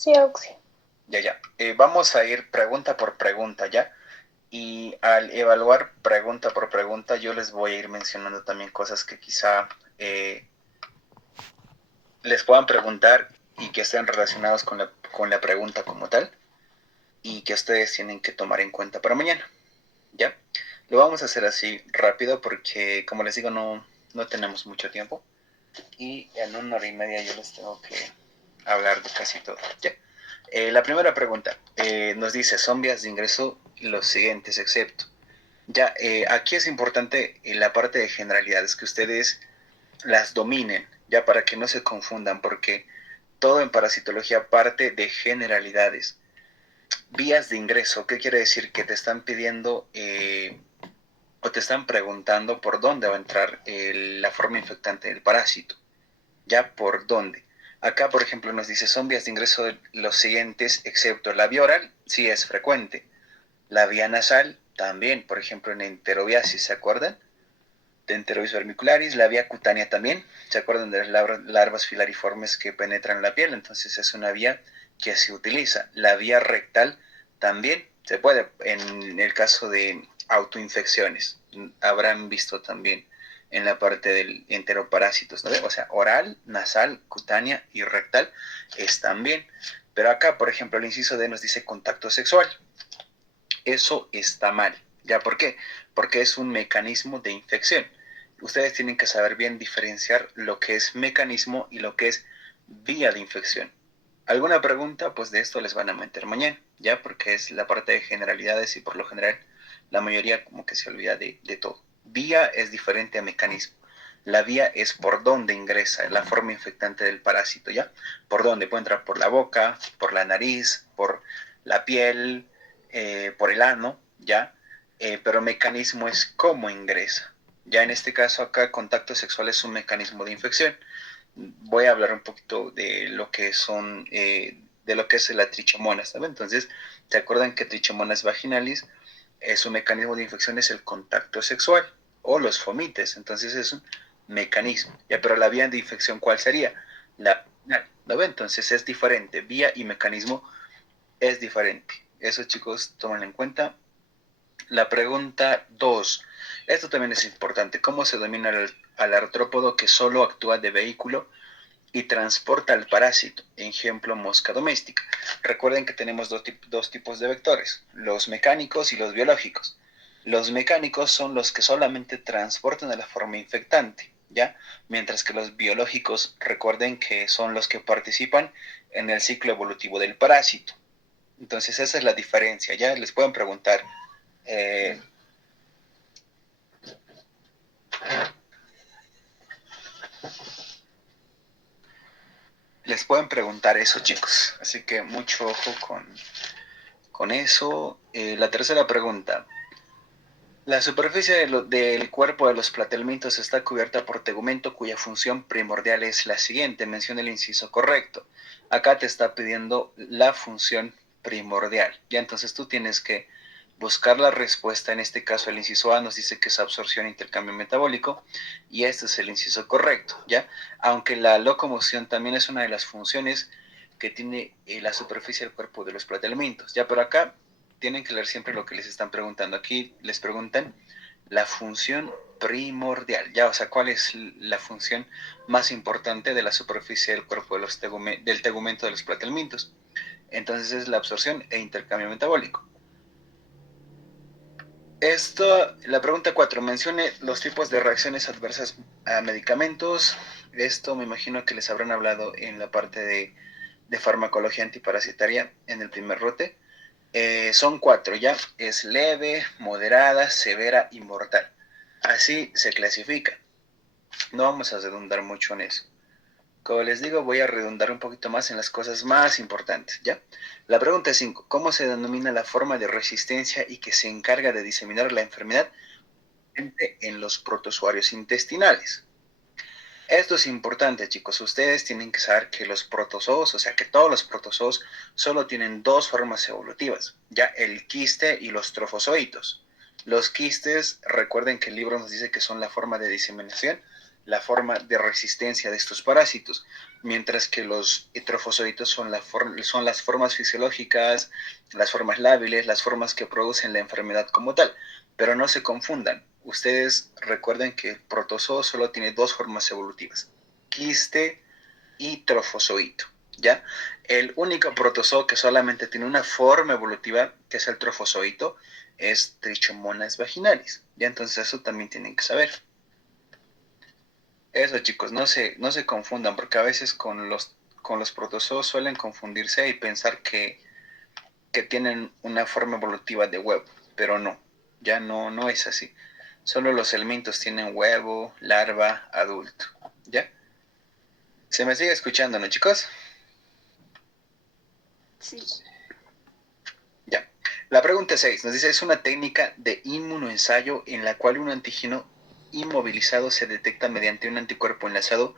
Sí, Auxi. Ya. Vamos a ir pregunta por pregunta, ¿ya? Y al evaluar pregunta por pregunta, yo les voy a ir mencionando también cosas que quizá les puedan preguntar y que estén relacionados con la pregunta como tal y que ustedes tienen que tomar en cuenta para mañana, ¿ya? Lo vamos a hacer así rápido porque, como les digo, no tenemos mucho tiempo y en 1 hora y media yo les tengo que hablar de casi todo, ¿ya? La primera pregunta nos dice, son vías de ingreso los siguientes, excepto. Ya, aquí es importante la parte de generalidades, que ustedes las dominen, ya para que no se confundan, porque todo en parasitología parte de generalidades. Vías de ingreso, ¿qué quiere decir? Que te están pidiendo o te están preguntando por dónde va a entrar la forma infectante del parásito. ¿Ya por dónde? Acá, por ejemplo, nos dice, son vías de ingreso los siguientes, excepto la vía oral, sí es frecuente. La vía nasal, también, por ejemplo, en enterobiasis, ¿se acuerdan? De Enterobius vermicularis, la vía cutánea también, ¿se acuerdan de las larvas filariformes que penetran la piel? Entonces es una vía que se utiliza. La vía rectal también se puede, en el caso de autoinfecciones, habrán visto también en la parte del enteroparásitos, ¿no? O sea, oral, nasal, cutánea y rectal es también. Pero acá, por ejemplo, el inciso D nos dice contacto sexual. Eso está mal. ¿Ya por qué? Porque es un mecanismo de infección. Ustedes tienen que saber bien diferenciar lo que es mecanismo y lo que es vía de infección. ¿Alguna pregunta? Pues de esto les van a meter mañana, ¿ya? Porque es la parte de generalidades y por lo general la mayoría como que se olvida de todo. Vía es diferente a mecanismo. La vía es por dónde ingresa la forma infectante del parásito, ¿ya? Por dónde puede entrar por la boca, por la nariz, por la piel, por el ano, ¿ya? Pero mecanismo es cómo ingresa. Ya en este caso acá, contacto sexual es un mecanismo de infección. Voy a hablar un poquito de lo que son, de lo que es la trichomonas, ¿saben? Entonces, ¿se acuerdan que trichomonas vaginalis, su mecanismo de infección es el contacto sexual o los fomites? Entonces es un mecanismo, ¿ya? Pero la vía de infección, ¿cuál sería? La vaginal, ¿no ven? Entonces es diferente, vía y mecanismo es diferente. Eso, chicos, tómenlo en cuenta. La pregunta 2. Esto también es importante. ¿Cómo se domina al artrópodo que solo actúa de vehículo y transporta al parásito? Ejemplo, mosca doméstica. Recuerden que tenemos dos tipos de vectores, los mecánicos y los biológicos. Los mecánicos son los que solamente transportan a la forma infectante, ¿ya? Mientras que los biológicos, recuerden que son los que participan en el ciclo evolutivo del parásito. Entonces esa es la diferencia, ¿ya? Les pueden preguntar, eh, les pueden preguntar eso, chicos. Así que mucho ojo con eso. La tercera pregunta. La superficie del cuerpo de los platelmintos está cubierta por tegumento cuya función primordial es la siguiente. Menciona el inciso correcto. Acá te está pidiendo la función primordial. Ya entonces tú tienes que buscar la respuesta. En este caso el inciso A nos dice que es absorción e intercambio metabólico y este es el inciso correcto, ¿ya? Aunque la locomoción también es una de las funciones que tiene la superficie del cuerpo de los platelmintos, ¿ya? Pero acá tienen que leer siempre lo que les están preguntando. Aquí les preguntan la función primordial, ya, o sea, cuál es la función más importante de la superficie del cuerpo del tegumento de los platelmintos. Entonces es la absorción e intercambio metabólico. La pregunta 4 mencione los tipos de reacciones adversas a medicamentos. Esto me imagino que les habrán hablado en la parte de farmacología antiparasitaria en el primer rote. Son 4, ¿ya? Es leve, moderada, severa y mortal. Así se clasifica. No vamos a redundar mucho en eso. Como les digo, voy a redundar un poquito más en las cosas más importantes, ¿ya? La pregunta 5. ¿Cómo se denomina la forma de resistencia y que se encarga de diseminar la enfermedad en los protozoarios intestinales? Esto es importante, chicos. Ustedes tienen que saber que los protozoos, o sea, que todos los protozoos solo tienen dos formas evolutivas, ya el quiste y los trofozoitos. Los quistes, recuerden que el libro nos dice que son la forma de diseminación, la forma de resistencia de estos parásitos, mientras que los trofosoditos son las formas fisiológicas, las formas lábiles, las formas que producen la enfermedad como tal. Pero no se confundan. Ustedes recuerden que el protozoo solo tiene dos formas evolutivas: quiste y trofozoito. ¿Ya? El único protozoo que solamente tiene una forma evolutiva, que es el trofozoito, es Trichomonas vaginalis. ¿Ya? Entonces eso también tienen que saber. Eso, chicos, no se confundan, porque a veces con los protozoos suelen confundirse y pensar que tienen una forma evolutiva de huevo, pero no, ya no es así. Solo los elementos tienen huevo, larva, adulto. ¿Ya? ¿Se me sigue escuchando, no, chicos? Sí. Ya. La pregunta 6 nos dice, es una técnica de inmunoensayo en la cual un antígeno inmovilizado se detecta mediante un anticuerpo enlazado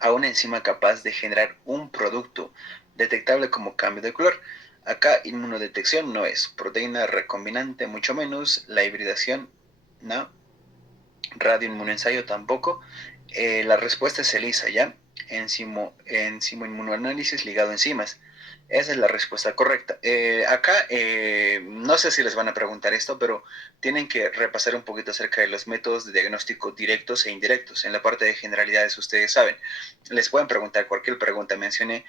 a una enzima capaz de generar un producto detectable como cambio de color. Acá inmunodetección no es, proteína recombinante mucho menos, la hibridación no, radioinmunoensayo tampoco. La respuesta es ELISA, ¿ya? Enzimo inmunoanálisis ligado a enzimas. Esa es la respuesta correcta. Acá no sé si les van a preguntar esto, pero tienen que repasar un poquito acerca de los métodos de diagnóstico directos e indirectos. En la parte de generalidades ustedes saben. Les pueden preguntar cualquier pregunta. Mencioné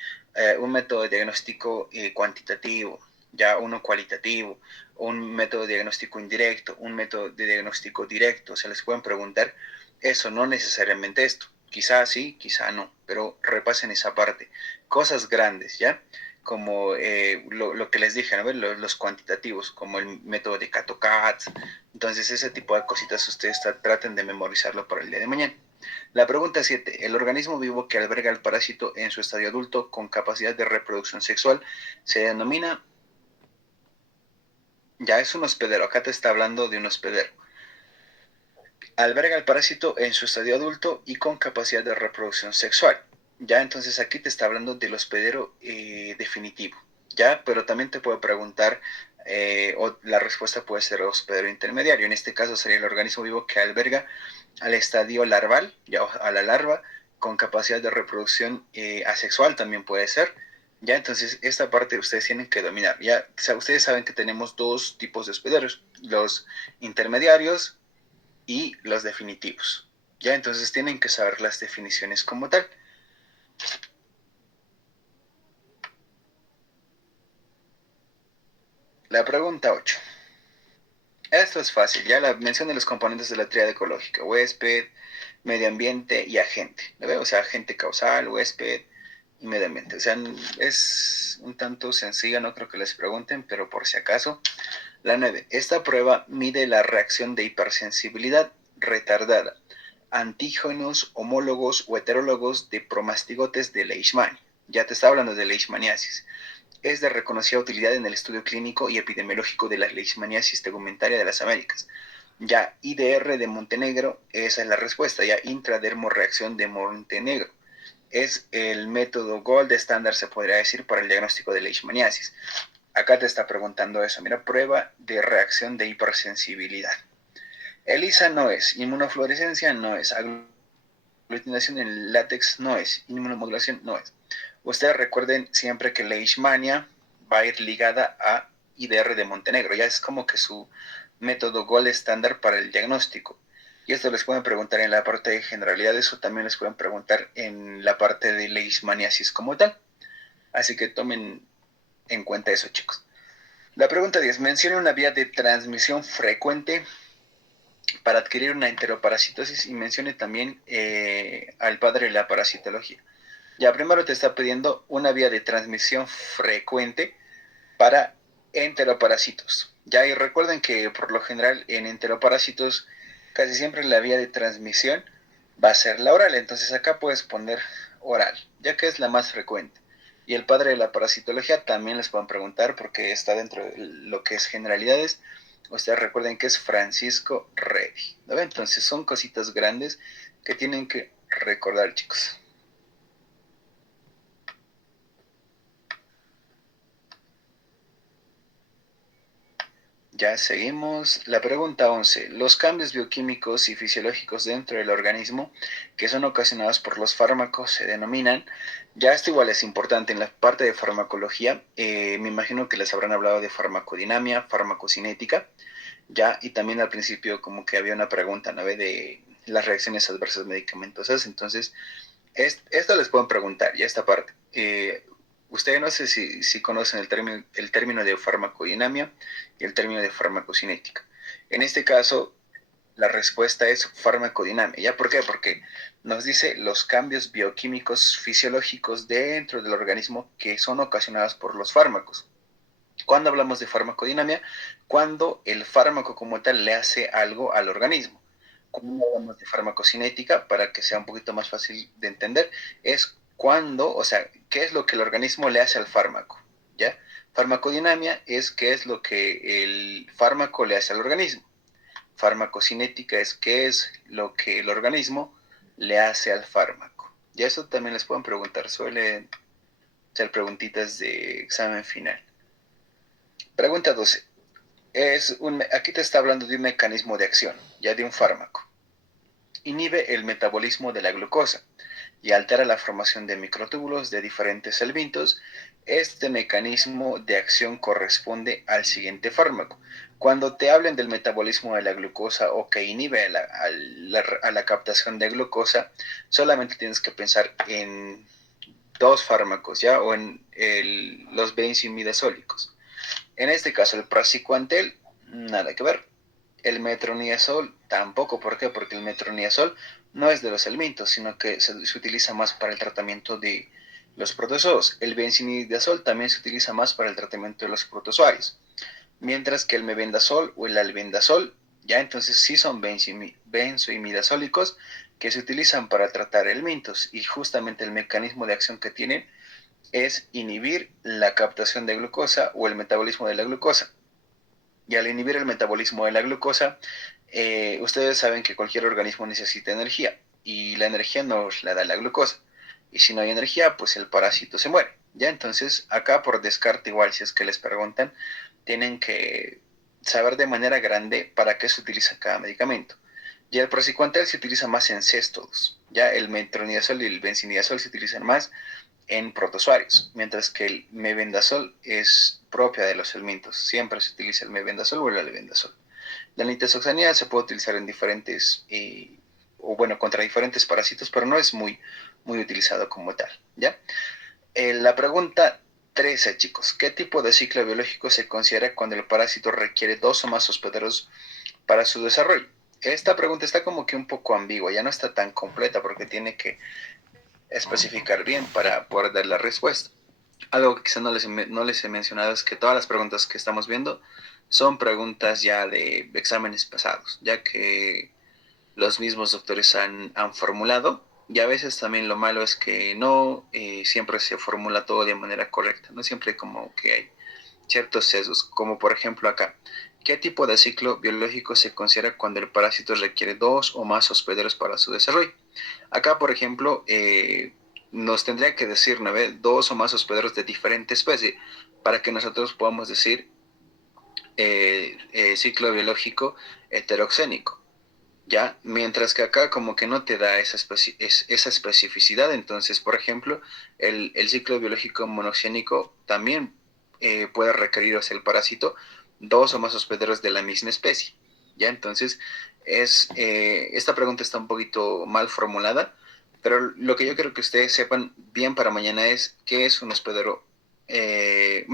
un método de diagnóstico cuantitativo, ya uno cualitativo, un método de diagnóstico indirecto, un método de diagnóstico directo. Se les pueden preguntar eso, no necesariamente esto. Quizá sí, quizá no, pero repasen esa parte. Cosas grandes, ¿ya? Como lo que les dije, ¿no? Los cuantitativos, como el método de Cato-Cat. Entonces, ese tipo de cositas ustedes traten de memorizarlo para el día de mañana. La pregunta 7. El organismo vivo que alberga al parásito en su estadio adulto con capacidad de reproducción sexual se denomina... Ya es un hospedero, acá te está hablando de un hospedero. Alberga al parásito en su estadio adulto y con capacidad de reproducción sexual. Ya, entonces aquí te está hablando del hospedero definitivo. Ya, pero también te puedo preguntar, o la respuesta puede ser hospedero intermediario. En este caso sería el organismo vivo que alberga al estadio larval, ya a la larva, con capacidad de reproducción asexual también puede ser. Ya, entonces esta parte ustedes tienen que dominar. Ya, o sea, ustedes saben que tenemos dos tipos de hospederos: los intermediarios y los definitivos. Ya, entonces tienen que saber las definiciones como tal. La pregunta 8. Esto es fácil, ya la mención de los componentes de la tríada ecológica: huésped, medio ambiente y agente. ¿Lo veo? O sea, agente causal, huésped y medio ambiente. O sea, es un tanto sencilla, no creo que les pregunten, pero por si acaso. La 9. Esta prueba mide la reacción de hipersensibilidad retardada, antígenos homólogos o heterólogos de promastigotes de Leishmania. Ya te estaba hablando de leishmaniasis. Es de reconocida utilidad en el estudio clínico y epidemiológico de la leishmaniasis tegumentaria de las Américas. Ya IDR de Montenegro, esa es la respuesta. Ya intradermoreacción de Montenegro. Es el método gold estándar, se podría decir, para el diagnóstico de leishmaniasis. Acá te está preguntando eso. Mira, prueba de reacción de hipersensibilidad. ELISA no es, inmunofluorescencia no es, aglutinación en látex no es, inmunomodulación no es. Ustedes recuerden siempre que Leishmania va a ir ligada a IDR de Montenegro, ya es como que su método gold estándar para el diagnóstico. Y esto les pueden preguntar en la parte de generalidades o también les pueden preguntar en la parte de leishmaniasis como tal. Así que tomen en cuenta eso, chicos. La pregunta 10. Menciona una vía de transmisión frecuente para adquirir una enteroparasitosis y mencione también al padre de la parasitología. Ya primero te está pidiendo una vía de transmisión frecuente para enteroparásitos. Ya, y recuerden que por lo general en enteroparásitos casi siempre la vía de transmisión va a ser la oral. Entonces acá puedes poner oral, ya que es la más frecuente. Y el padre de la parasitología también les pueden preguntar porque está dentro de lo que es generalidades. Ustedes recuerden que es Francisco Redi, ¿no? Entonces son cositas grandes que tienen que recordar, chicos. Ya seguimos. La pregunta 11. Los cambios bioquímicos y fisiológicos dentro del organismo que son ocasionados por los fármacos se denominan, ya esto igual es importante en la parte de farmacología, me imagino que les habrán hablado de farmacodinamia, farmacocinética, ya, y también al principio como que había una pregunta, ¿no? De las reacciones adversas medicamentosas, entonces esto les pueden preguntar, ya esta parte. Ustedes no sé si conocen el término de farmacodinamia y el término de farmacocinética. En este caso, la respuesta es farmacodinamia. ¿Ya por qué? Porque nos dice los cambios bioquímicos fisiológicos dentro del organismo que son ocasionados por los fármacos. Cuando hablamos de farmacodinamia, cuando el fármaco como tal le hace algo al organismo. Cuando hablamos de farmacocinética, para que sea un poquito más fácil de entender, es cuando, o sea, qué es lo que el organismo le hace al fármaco, ¿ya? Farmacodinamia es qué es lo que el fármaco le hace al organismo. Farmacocinética es qué es lo que el organismo le hace al fármaco. Y eso también les pueden preguntar, suelen ser preguntitas de examen final. Pregunta 12. Aquí te está hablando de un mecanismo de acción, ya de un fármaco. Inhibe el metabolismo de la glucosa y altera la formación de microtúbulos de diferentes elementos. Este mecanismo de acción corresponde al siguiente fármaco. Cuando te hablen del metabolismo de la glucosa o que inhibe a la captación de glucosa, solamente tienes que pensar en dos fármacos, ¿ya? O en los benzimidazólicos. En este caso, el praziquantel, nada que ver. El metronidazol tampoco. ¿Por qué? Porque el metronidazol no es de los elementos, sino que se utiliza más para el tratamiento de los protozoos. El benzinidazol también se utiliza más para el tratamiento de los protozoarios. Mientras que el mebendazol o el albendazol, ya entonces sí son benzoimidazólicos que se utilizan para tratar elementos y justamente el mecanismo de acción que tienen es inhibir la captación de glucosa o el metabolismo de la glucosa. Y al inhibir el metabolismo de la glucosa, ustedes saben que cualquier organismo necesita energía y la energía nos la da la glucosa. Y si no hay energía, pues el parásito se muere. Ya, entonces acá por descarte igual, si es que les preguntan, tienen que saber de manera grande para qué se utiliza cada medicamento. Y el praziquantel se utiliza más en céstodos. Ya el metronidazol y el benzinidazol se utilizan más en protozoarios, mientras que el mebendazol es propia de los elementos. Siempre se utiliza el mebendazol o el albendazol. La nitazoxanida se puede utilizar en diferentes, o bueno, contra diferentes parásitos, pero no es muy utilizado como tal, ¿ya? La pregunta 13, chicos. ¿Qué tipo de ciclo biológico se considera cuando el parásito requiere dos o más hospederos para su desarrollo? Esta pregunta está como que un poco ambigua, ya no está tan completa porque tiene que especificar bien para poder dar la respuesta. Algo que quizá no les he mencionado es que todas las preguntas que estamos viendo son preguntas ya de exámenes pasados, ya que los mismos doctores han formulado y a veces también lo malo es que no siempre se formula todo de manera correcta, no siempre como que hay ciertos sesgos, como por ejemplo acá. ¿Qué tipo de ciclo biológico se considera cuando el parásito requiere dos o más hospederos para su desarrollo? Acá, por ejemplo, nos tendría que decir, ¿no? Dos o más hospederos de diferente especie para que nosotros podamos decir ciclo biológico heteroxénico. ¿Ya? Mientras que acá como que no te da esa especificidad, entonces, por ejemplo, el ciclo biológico monoxénico también puede requerir, o sea, el parásito, dos o más hospederos de la misma especie, ¿ya? Entonces, esta pregunta está un poquito mal formulada, pero lo que yo quiero que ustedes sepan bien para mañana es qué es un hospedero, qué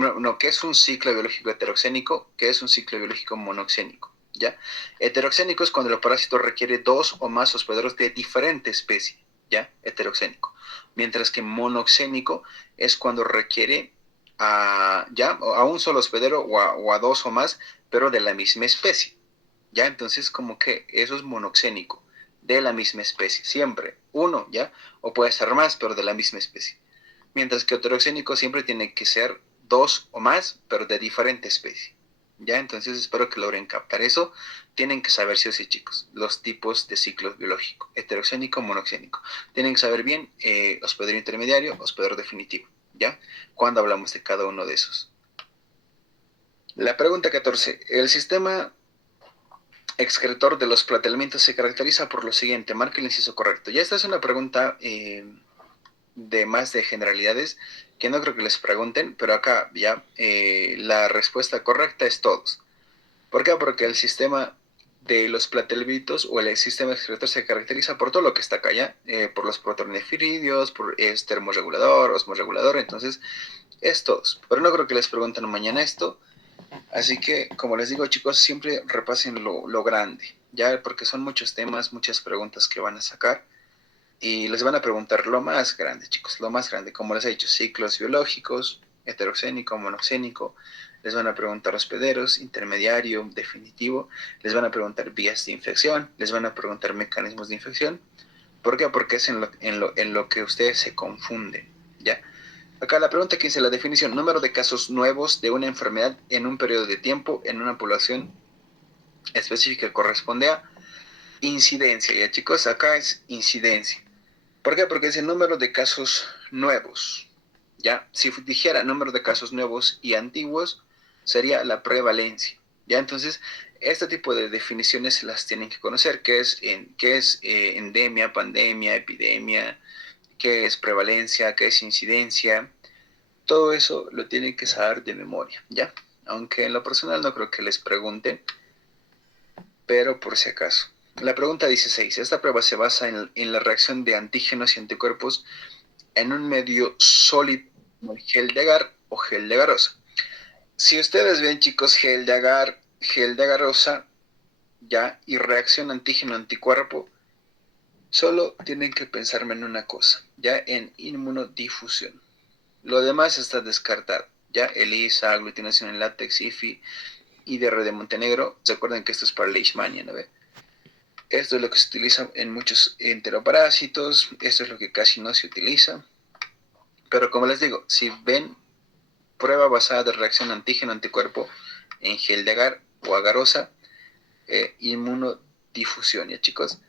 es un ciclo biológico heteroxénico, qué es un ciclo biológico monoxénico, ¿ya? Heteroxénico es cuando el parásito requiere dos o más hospederos de diferente especie, ¿ya? Heteroxénico. Mientras que monoxénico es cuando requiere ya a un solo hospedero o a dos o más, pero de la misma especie, ¿ya? Entonces como que eso es monoxénico, de la misma especie, siempre, uno, ¿ya? O puede ser más, pero de la misma especie. Mientras que heteroxénico siempre tiene que ser dos o más, pero de diferente especie. ¿Ya? Entonces espero que logren captar eso. Tienen que saber sí o sí, chicos, los tipos de ciclos biológicos, heteroxénico, monoxénico. Tienen que saber bien hospedero intermediario, hospedero definitivo, ¿ya? Cuando hablamos de cada uno de esos. La pregunta 14. El sistema excretor de los platelmintos se caracteriza por lo siguiente. Marca el inciso correcto. Ya esta es una pregunta de más de generalidades que no creo que les pregunten, pero acá ya la respuesta correcta es todos. ¿Por qué? Porque el sistema de los platelmintos o el sistema excretor se caracteriza por todo lo que está acá ya, por los protonefridios, es termorregulador, osmorregulador, entonces es todos. Pero no creo que les pregunten mañana esto. Así que, como les digo, chicos, siempre repasen lo grande, ya, porque son muchos temas, muchas preguntas que van a sacar y les van a preguntar lo más grande, chicos, lo más grande, como les he dicho, ciclos biológicos, heteroxénico, monoxénico, les van a preguntar hospederos, intermediario, definitivo, les van a preguntar vías de infección, les van a preguntar mecanismos de infección. ¿Por qué? Porque es en lo que ustedes se confunden, ¿ya? Acá la pregunta que dice la definición, número de casos nuevos de una enfermedad en un periodo de tiempo en una población específica corresponde a incidencia. Ya chicos, acá es incidencia. ¿Por qué? Porque es el número de casos nuevos. Ya, si dijera número de casos nuevos y antiguos, sería la prevalencia. Ya, entonces, este tipo de definiciones las tienen que conocer, qué es endemia, pandemia, epidemia, qué es prevalencia, qué es incidencia. Todo eso lo tienen que saber de memoria, ¿ya? Aunque en lo personal no creo que les pregunten, pero por si acaso. La pregunta 16. Esta prueba se basa en la reacción de antígenos y anticuerpos en un medio sólido como gel de agar o gel de agarosa. Si ustedes ven, chicos, gel de agar, gel de agarosa, ya, y reacción antígeno-anticuerpo, solo tienen que pensarme en una cosa, ya, en inmunodifusión. Lo demás está descartado. Ya, ELISA, aglutinación en látex, IFI, IDR de Montenegro. Recuerden que esto es para Leishmania, ¿no ve? Esto es lo que se utiliza en muchos enteroparásitos. Esto es lo que casi no se utiliza. Pero como les digo, si ven prueba basada de reacción antígeno-anticuerpo en gel de agar o agarosa, inmunodifusión, ¿ya chicos?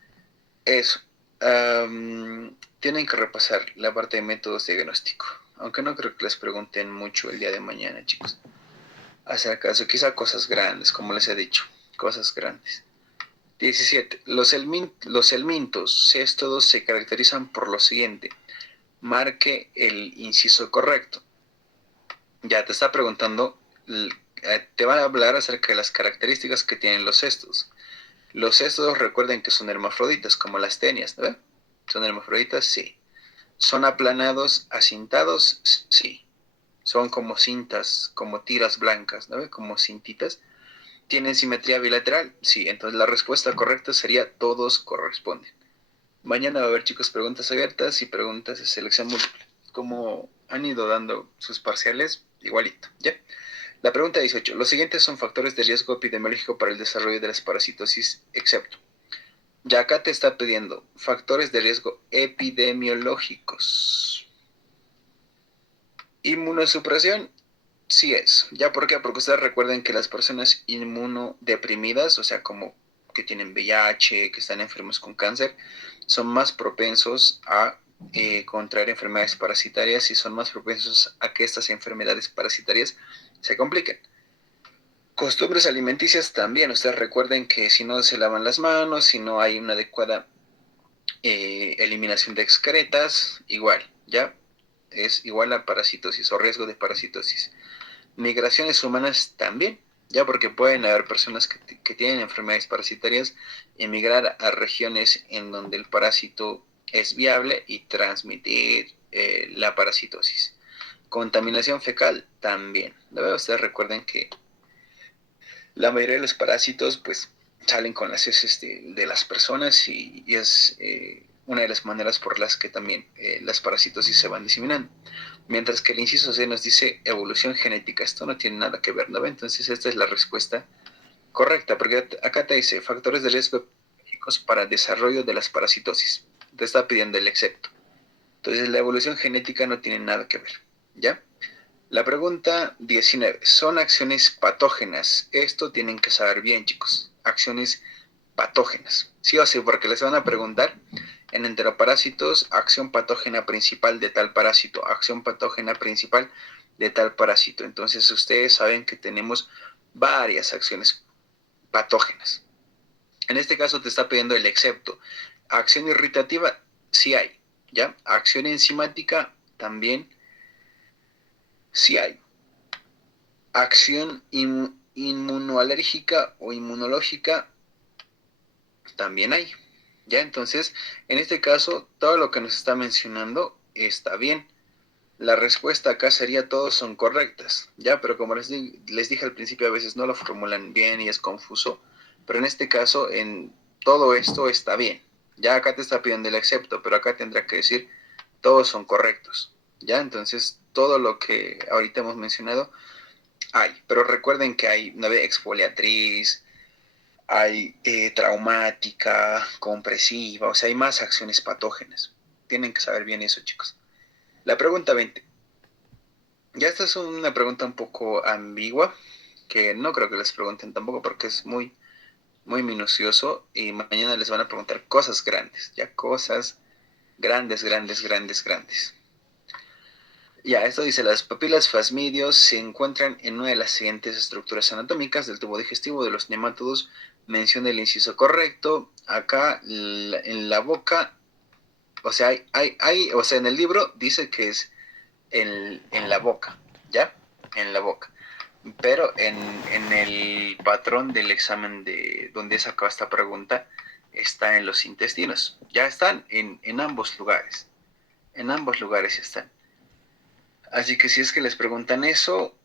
Eso. Tienen que repasar la parte de métodos de diagnóstico. Aunque no creo que les pregunten mucho el día de mañana, chicos. Acerca de eso, quizá cosas grandes, como les he dicho, cosas grandes. 17. Los helmintos céstodos se caracterizan por lo siguiente. Marque el inciso correcto. Ya te está preguntando, te van a hablar acerca de las características que tienen los cestos. Los cestos recuerden que son hermafroditas, como las tenias, ¿no? ¿Son hermafroditas? Sí. ¿Son aplanados, acintados? Sí. Son como cintas, como tiras blancas, ¿no? Como cintitas. ¿Tienen simetría bilateral? Sí. Entonces la respuesta correcta sería todos corresponden. Mañana va a haber, chicos, preguntas abiertas y preguntas de selección múltiple. Como han ido dando sus parciales, igualito, ¿ya? La pregunta 18. Los siguientes son factores de riesgo epidemiológico para el desarrollo de las parasitosis, excepto. Ya acá te está pidiendo factores de riesgo epidemiológicos. Inmunosupresión, sí es. ¿Ya por qué? Porque ustedes recuerden que las personas inmunodeprimidas, o sea, como que tienen VIH, que están enfermos con cáncer, son más propensos a contraer enfermedades parasitarias y son más propensos a que estas enfermedades parasitarias se compliquen. Costumbres alimenticias también. Ustedes recuerden que si no se lavan las manos, si no hay una adecuada eliminación de excretas, igual, ¿ya? Es igual a parasitosis o riesgo de parasitosis. Migraciones humanas también, ya porque pueden haber personas que tienen enfermedades parasitarias emigrar a regiones en donde el parásito es viable y transmitir la parasitosis. Contaminación fecal también. Ustedes recuerden que la mayoría de los parásitos pues salen con las heces de las personas y es una de las maneras por las que también las parasitosis se van diseminando. Mientras que el inciso C nos dice evolución genética, esto no tiene nada que ver, ¿no? Entonces esta es la respuesta correcta, porque acá te dice factores de riesgo para el desarrollo de las parasitosis. Te está pidiendo el excepto. Entonces la evolución genética no tiene nada que ver, ¿ya? La pregunta 19. ¿Son acciones patógenas? Esto tienen que saber bien, chicos. Acciones patógenas. Sí o sí, porque les van a preguntar en enteroparásitos, acción patógena principal de tal parásito, acción patógena principal de tal parásito. Entonces ustedes saben que tenemos varias acciones patógenas. En este caso te está pidiendo el excepto. Acción irritativa, sí hay, ¿ya? Acción enzimática, también sí hay. Acción inmunoalérgica o inmunológica, también hay, ¿ya? Entonces, en este caso, todo lo que nos está mencionando está bien. La respuesta acá sería todos son correctas, ¿ya? Pero como les dije al principio, a veces no lo formulan bien y es confuso. Pero en este caso, en todo esto está bien. Ya acá te está pidiendo el excepto, pero acá tendrá que decir todos son correctos, ¿ya? Entonces, todo lo que ahorita hemos mencionado hay. Pero recuerden que hay una exfoliatriz, hay traumática, compresiva, o sea, hay más acciones patógenas. Tienen que saber bien eso, chicos. La pregunta 20. Ya esta es una pregunta un poco ambigua, que no creo que les pregunten tampoco porque es muy, muy minucioso y mañana les van a preguntar cosas grandes, ya cosas grandes, grandes, grandes, grandes. Ya, esto dice, las papilas fasmidios se encuentran en una de las siguientes estructuras anatómicas del tubo digestivo de los nemátodos. Menciona el inciso correcto. Acá en la boca, o sea, o sea, en el libro dice que es en la boca, ¿ya? En la boca. Pero en el patrón del examen de donde he sacado esta pregunta, está en los intestinos. Ya están en ambos lugares. En ambos lugares están. Así que si es que les preguntan eso,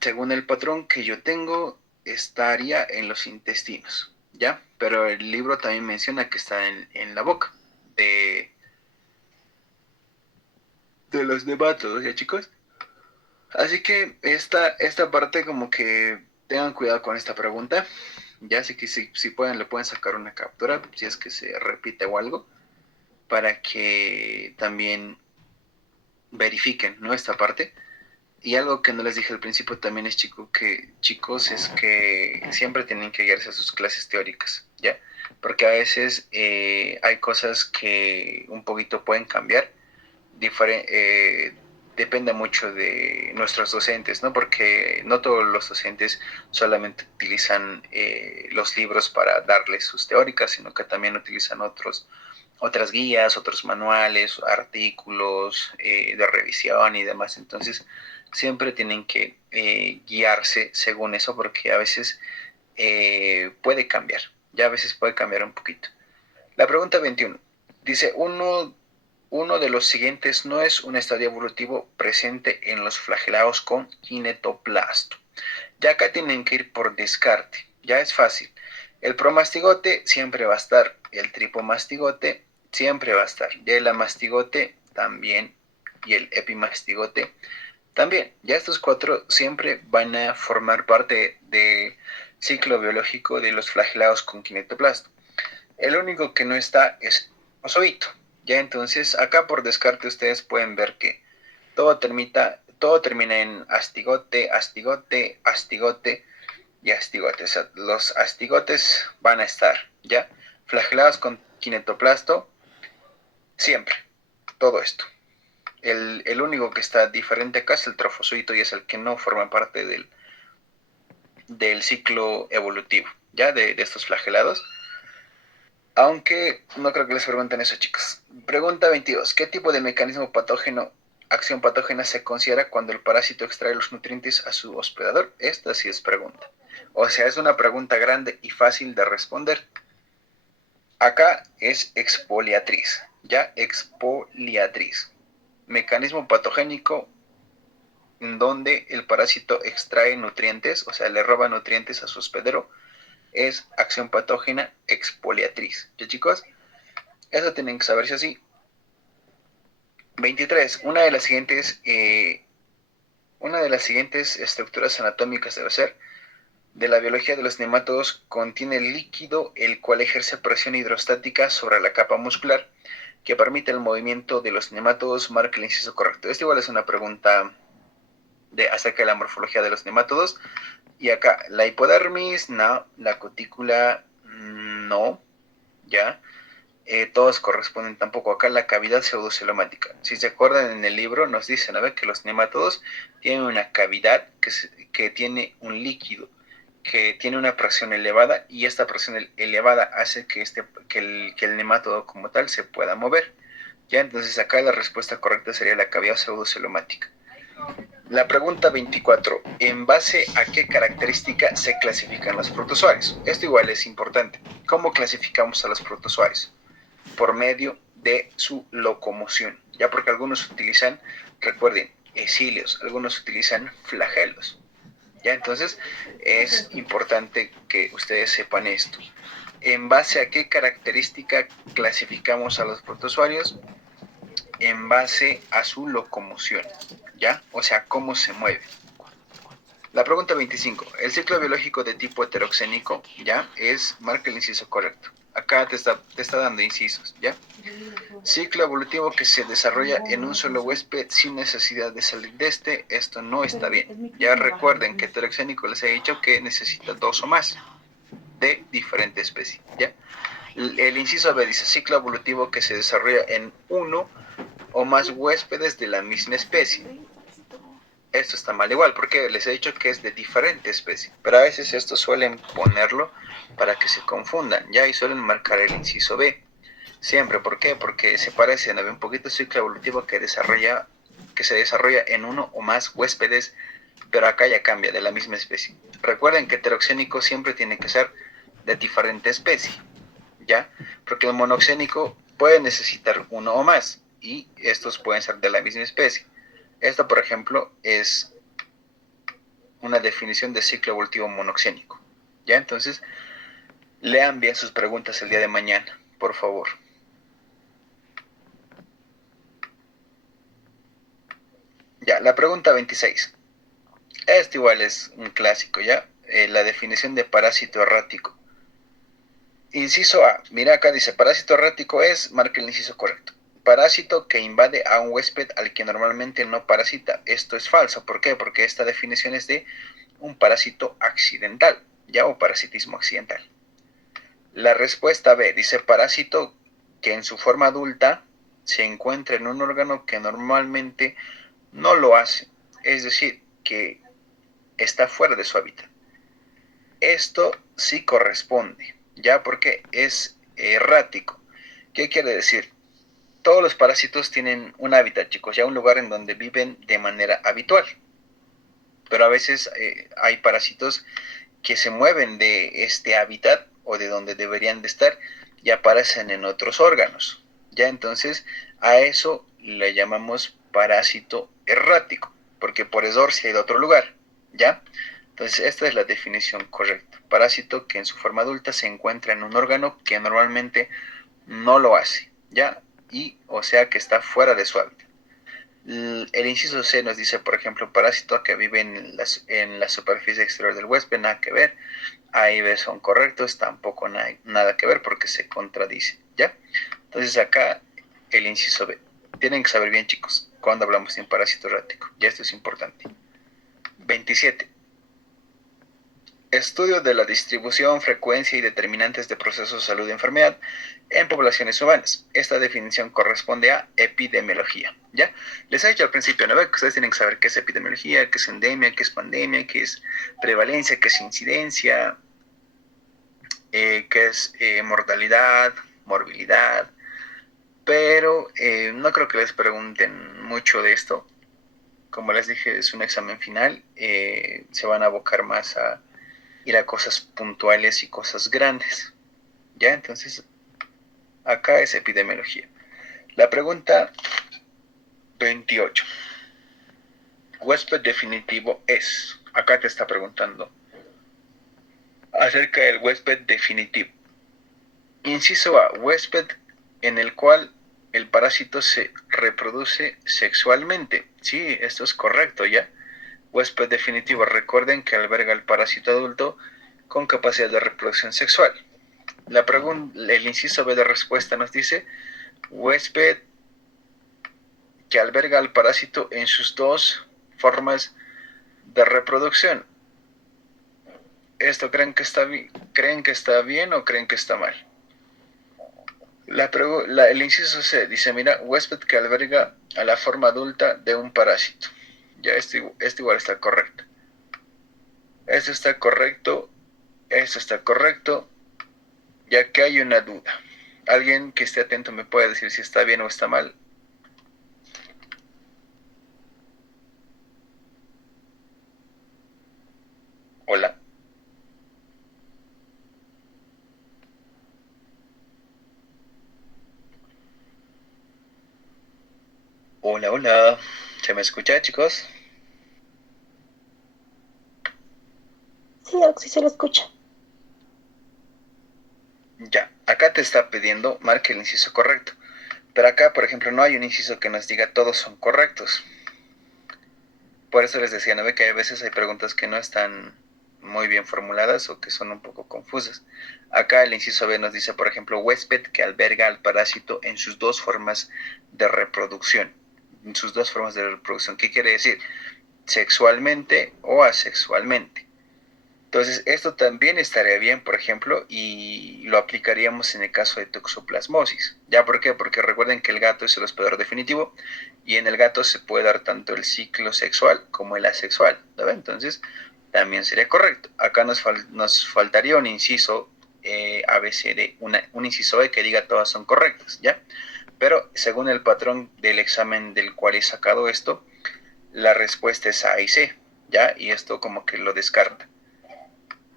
según el patrón que yo tengo, estaría en los intestinos, ¿ya? Pero el libro también menciona que está en la boca de los nemátodos, ¿ya, chicos? Así que esta parte como que tengan cuidado con esta pregunta. Ya así que si pueden, le pueden sacar una captura si es que se repite o algo, para que también verifiquen, ¿no? Esta parte. Y algo que no les dije al principio también es, chicos, es que siempre tienen que guiarse a sus clases teóricas, ¿ya? Porque a veces hay cosas que un poquito pueden cambiar, depende mucho de nuestros docentes, ¿no? Porque no todos los docentes solamente utilizan los libros para darles sus teóricas, sino que también utilizan otras guías, otros manuales, artículos de revisión y demás. Entonces, siempre tienen que guiarse según eso, porque a veces puede cambiar, ya a veces puede cambiar un poquito. La pregunta 21 dice, uno de los siguientes no es un estadio evolutivo presente en los flagelados con kinetoplasto. Ya acá tienen que ir por descarte, ya es fácil. El promastigote siempre va a estar, el tripomastigote siempre va a estar, y el amastigote también, y el epimastigote también. Ya estos cuatro siempre van a formar parte del ciclo biológico de los flagelados con kinetoplasto. El único que no está es osoito. Ya entonces, acá por descarte ustedes pueden ver que todo termina en astigote, astigote, astigote y astigote. O sea, los astigotes van a estar, ¿ya? Flagelados con kinetoplasto, siempre, todo esto. El único que está diferente acá es el trofozoito y es el que no forma parte del ciclo evolutivo, ¿ya? De estos flagelados. Aunque no creo que les pregunten eso, chicos. Pregunta 22. ¿Qué tipo de mecanismo patógeno, acción patógena se considera cuando el parásito extrae los nutrientes a su hospedador? Esta sí es pregunta. O sea, es una pregunta grande y fácil de responder. Acá es exfoliatriz. Ya, exfoliatriz. Mecanismo patogénico en donde el parásito extrae nutrientes, o sea, le roba nutrientes a su hospedero, es acción patógena exfoliatriz. ¿Ya, chicos? Eso tienen que saberse así. 23. Una de las siguientes estructuras anatómicas debe ser de la biología de los nemátodos contiene líquido el cual ejerce presión hidrostática sobre la capa muscular que permite el movimiento de los nemátodos. Marca el inciso correcto. Esto igual es una pregunta acerca de la morfología de los nemátodos. Y acá, la hipodermis, no. La cutícula, no. ¿Ya? todos corresponden tampoco. Acá la cavidad pseudocelomática. Si se acuerdan en el libro nos dicen, a ver, que los nemátodos tienen una cavidad que tiene un líquido, que tiene una presión elevada, y esta presión elevada hace que el nemátodo como tal se pueda mover. Ya, entonces acá la respuesta correcta sería la cavidad pseudocelomática. La pregunta 24. ¿En base a qué característica se clasifican los protozoarios? Esto igual es importante. ¿Cómo clasificamos a los protozoarios? Por medio de su locomoción. Ya, porque algunos utilizan, recuerden, cilios, algunos utilizan flagelos. Ya, entonces es importante que ustedes sepan esto. ¿En base a qué característica clasificamos a los protozoarios? En base a su locomoción, ¿ya? O sea, cómo se mueve. La pregunta 25. El ciclo biológico de tipo heteroxénico, ¿ya? Marca el inciso correcto. Acá te está dando incisos, ¿ya? Ciclo evolutivo que se desarrolla en un solo huésped sin necesidad de salir de este. Esto no está bien. Ya recuerden que heteroxénico les he dicho que necesita dos o más de diferente especie, ¿ya? El inciso B dice ciclo evolutivo que se desarrolla en uno o más huéspedes de la misma especie. Esto está mal igual, porque les he dicho que es de diferente especie, pero a veces esto suelen ponerlo para que se confundan, ya, y suelen marcar el inciso B. Siempre, ¿por qué? Porque se parece un poquito el ciclo evolutivo que se desarrolla en uno o más huéspedes, pero acá ya cambia, de la misma especie. Recuerden que heteroxénico siempre tiene que ser de diferente especie, ¿ya? Porque el monoxénico puede necesitar uno o más, y estos pueden ser de la misma especie. Esto, por ejemplo, es una definición de ciclo evolutivo monoxénico. ¿Ya? Entonces, lean bien sus preguntas el día de mañana, por favor. Ya, la pregunta 26. Esto igual es un clásico, ¿ya? La definición de parásito errático. Inciso A. Mira, acá dice, parásito errático marca el inciso correcto. Parásito que invade a un huésped al que normalmente no parasita. Esto es falso. ¿Por qué? Porque esta definición es de un parásito accidental, ¿ya? O parasitismo accidental. La respuesta B dice parásito que en su forma adulta se encuentra en un órgano que normalmente no lo hace, es decir, que está fuera de su hábitat. Esto sí corresponde, ya, porque es errático. ¿Qué quiere decir? Todos los parásitos tienen un hábitat, chicos, ya, un lugar en donde viven de manera habitual. Pero a veces hay parásitos que se mueven de este hábitat o de donde deberían de estar y aparecen en otros órganos. Ya, entonces a eso le llamamos parásito errático, porque por error se ha ido a otro lugar. ¿Ya? Entonces esta es la definición correcta. Parásito que en su forma adulta se encuentra en un órgano que normalmente no lo hace. ¿Ya? Y o sea que está fuera de su hábitat. El inciso C nos dice, por ejemplo, parásito que vive en la superficie exterior del huésped, nada que ver. A y B son correctos, tampoco nada que ver porque se contradicen, ¿ya? Entonces acá el inciso B. Tienen que saber bien, chicos, cuando hablamos de un parásito errático. Ya esto es importante. 27. Estudio de la distribución, frecuencia y determinantes de procesos de salud y enfermedad en poblaciones humanas. Esta definición corresponde a epidemiología, ¿ya? Les he dicho al principio, ¿no? Que ustedes tienen que saber qué es epidemiología, qué es endemia, qué es pandemia, qué es prevalencia, qué es incidencia, qué es mortalidad, morbilidad, pero no creo que les pregunten mucho de esto. Como les dije, es un examen final, se van a abocar más a ir a cosas puntuales y cosas grandes. ¿Ya? Entonces, acá es epidemiología. La pregunta 28. Huésped definitivo es. Acá te está preguntando acerca del huésped definitivo. Inciso A. Huésped en el cual el parásito se reproduce sexualmente. Sí, esto es correcto, ¿ya? Huésped definitivo. Recuerden que alberga el parásito adulto con capacidad de reproducción sexual. El inciso B de respuesta nos dice huésped que alberga al parásito en sus dos formas de reproducción. ¿Esto creen que está bien o creen que está mal? El inciso C dice, mira, huésped que alberga a la forma adulta de un parásito. Ya, este igual está correcto. Esto está correcto. Esto está correcto. Ya que hay una duda. ¿Alguien que esté atento me puede decir si está bien o está mal? Hola. Hola, hola. ¿Se me escucha, chicos? Sí, Oxy, se lo escucha. Ya. Acá te está pidiendo marque el inciso correcto. Pero acá, por ejemplo, no hay un inciso que nos diga todos son correctos. Por eso les decía, ¿no ve que a veces hay preguntas que no están muy bien formuladas o que son un poco confusas? Acá el inciso B nos dice, por ejemplo, huésped que alberga al parásito en sus dos formas de reproducción. En sus dos formas de reproducción. ¿Qué quiere decir? Sexualmente o asexualmente. Entonces, esto también estaría bien, por ejemplo, y lo aplicaríamos en el caso de toxoplasmosis. ¿Ya por qué? Porque recuerden que el gato es el hospedador definitivo y en el gato se puede dar tanto el ciclo sexual como el asexual. ¿No? Entonces, también sería correcto. Acá nos faltaría un inciso ABCD, un inciso E que diga todas son correctas, ¿ya? Pero según el patrón del examen del cual he sacado esto, la respuesta es A y C, ¿ya? Y esto como que lo descarta,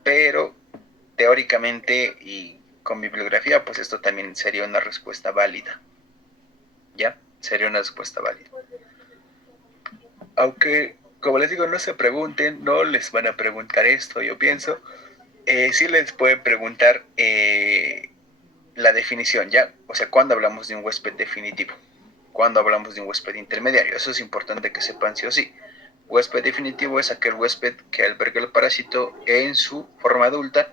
pero teóricamente y con bibliografía, pues esto también sería una respuesta válida, ¿ya? Sería una respuesta válida. Aunque, como les digo, no se pregunten, no les van a preguntar esto, yo pienso. Sí les pueden preguntar la definición, ¿ya? O sea, ¿cuándo hablamos de un huésped definitivo? ¿Cuándo hablamos de un huésped intermediario? Eso es importante que sepan sí o sí. Huésped definitivo es aquel huésped que alberga el parásito en su forma adulta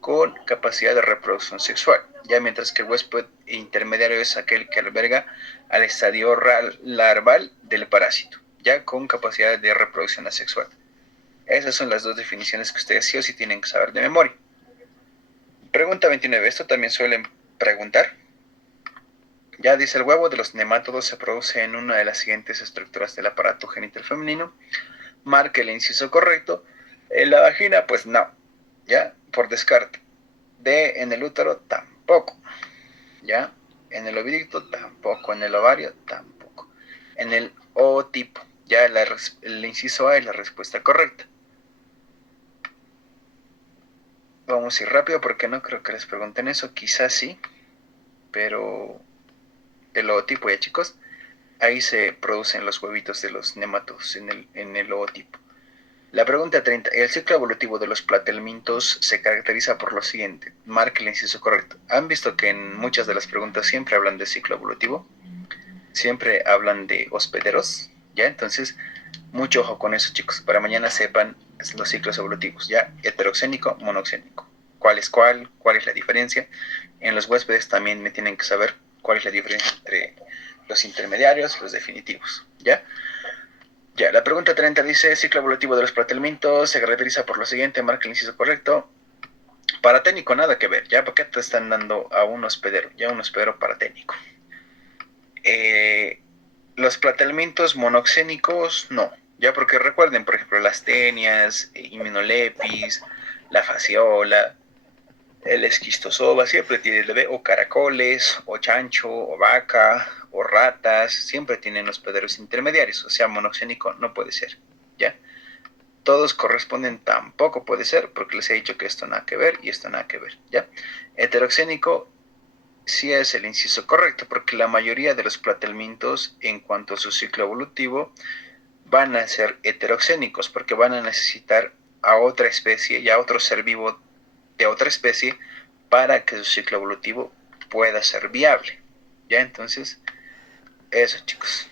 con capacidad de reproducción sexual, ya mientras que el huésped intermediario es aquel que alberga al estadio larval del parásito, ya con capacidad de reproducción asexual. Esas son las dos definiciones que ustedes sí o sí tienen que saber de memoria. Pregunta 29. Esto también suelen preguntar. Ya dice, el huevo de los nemátodos se produce en una de las siguientes estructuras del aparato genital femenino. Marque el inciso correcto. En la vagina, pues no, ya, por descarte. D, en el útero, tampoco, ya. En el oviricto, tampoco. En el ovario, tampoco. En el O tipo, ya el inciso A es la respuesta correcta. Vamos a ir rápido porque no creo que les pregunten eso. Quizás sí, pero el O tipo, ya chicos. Ahí se producen los huevitos de los nematodos en el ootipo. La pregunta 30. El ciclo evolutivo de los platelmintos se caracteriza por lo siguiente. Marque el inciso correcto. ¿Han visto que en muchas de las preguntas siempre hablan de ciclo evolutivo? Siempre hablan de hospederos, ¿ya? Entonces, mucho ojo con eso, chicos. Para mañana sepan los ciclos evolutivos, ¿ya? Heteroxénico, monoxénico. ¿Cuál es cuál? ¿Cuál es la diferencia? En los huéspedes también me tienen que saber cuál es la diferencia entre los intermediarios y los definitivos, ¿ya? Ya, la pregunta 30 dice, ciclo evolutivo de los platelmintos se caracteriza por lo siguiente, marca el inciso correcto. Paratécnico, nada que ver, ¿ya? ¿Por qué te están dando a un hospedero? Ya un hospedero paratécnico. Eh, los platelmintos monoxénicos, no. Ya porque recuerden, por ejemplo, las tenias, immunolepis, la fasciola, el esquistosoba, siempre tiene o caracoles, o chancho, o vaca, o ratas, siempre tienen hospederos intermediarios, o sea, monoxénico no puede ser, ¿ya? Todos corresponden tampoco puede ser, porque les he dicho que esto nada que ver y esto nada que ver, ¿ya? Heteroxénico sí es el inciso correcto, porque la mayoría de los platelmintos, en cuanto a su ciclo evolutivo, van a ser heteroxénicos, porque van a necesitar a otra especie y a otro ser vivo de otra especie para que su ciclo evolutivo pueda ser viable. ¿Ya? Entonces, eso chicos.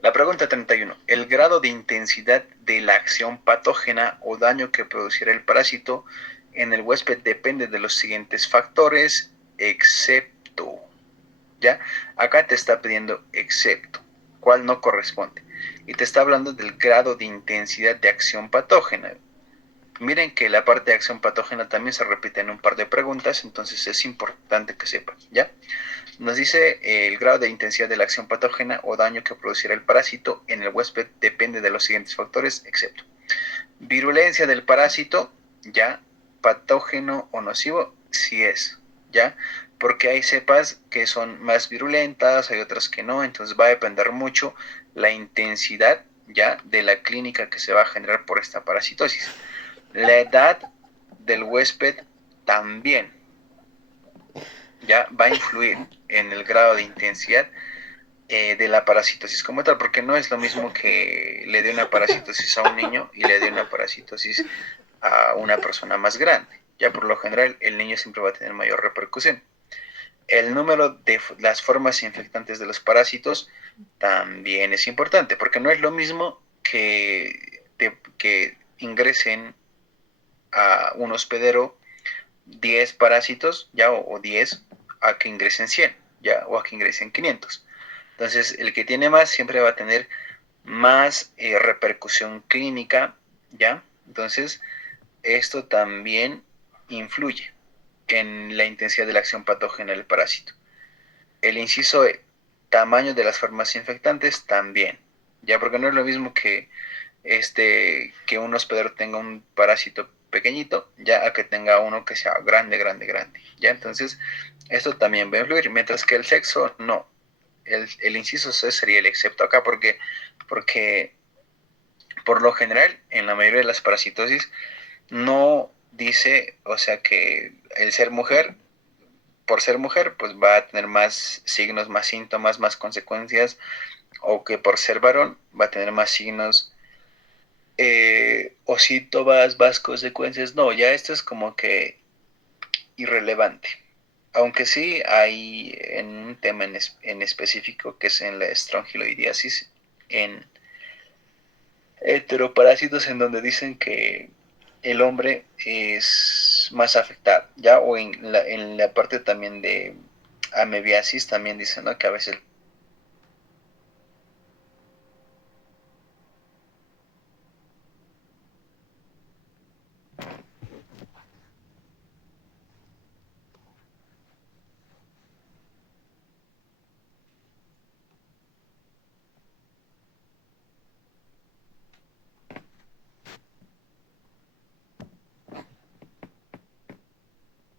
La pregunta 31. El grado de intensidad de la acción patógena o daño que producirá el parásito en el huésped depende de los siguientes factores, excepto. ¿Ya? Acá te está pidiendo excepto, cuál no corresponde. Y te está hablando del grado de intensidad de acción patógena. Miren que la parte de acción patógena también se repite en un par de preguntas, entonces es importante que sepan, ¿ya? Nos dice el grado de intensidad de la acción patógena o daño que producirá el parásito en el huésped depende de los siguientes factores, excepto virulencia del parásito, ya, patógeno o nocivo, sí es, ya, porque hay cepas que son más virulentas, hay otras que no, entonces va a depender mucho la intensidad, ya, de la clínica que se va a generar por esta parasitosis. La edad del huésped también, ya, va a influir en el grado de intensidad de la parasitosis como tal, porque no es lo mismo que le dé una parasitosis a un niño y le dé una parasitosis a una persona más grande. Ya por lo general el niño siempre va a tener mayor repercusión. El número de las formas infectantes de los parásitos también es importante, porque no es lo mismo que ingresen a un hospedero 10 parásitos, ya, o 10, a que ingresen 100, ya, o a que ingresen 500. Entonces, el que tiene más siempre va a tener más repercusión clínica, ¿ya? Entonces, esto también influye en la intensidad de la acción patógena del parásito. El inciso E, tamaño de las formas infectantes también, ¿ya? Porque no es lo mismo que un hospedero tenga un parásito pequeñito, ya a que tenga uno que sea grande, grande, grande, ¿ya? Entonces, esto también va a influir, mientras que el sexo no. El inciso C sería el excepto acá porque por lo general en la mayoría de las parasitosis no dice, o sea que el ser mujer, por ser mujer, pues va a tener más signos, más síntomas, más consecuencias, o que por ser varón va a tener más signos o síntomas, más consecuencias. No, ya esto es como que irrelevante. Aunque sí hay en un tema en específico que es en la estrongiloidiasis, en heteroparásitos en donde dicen que el hombre es más afectado, ¿ya? O en la parte también de amebiasis también dicen, ¿no? Que a veces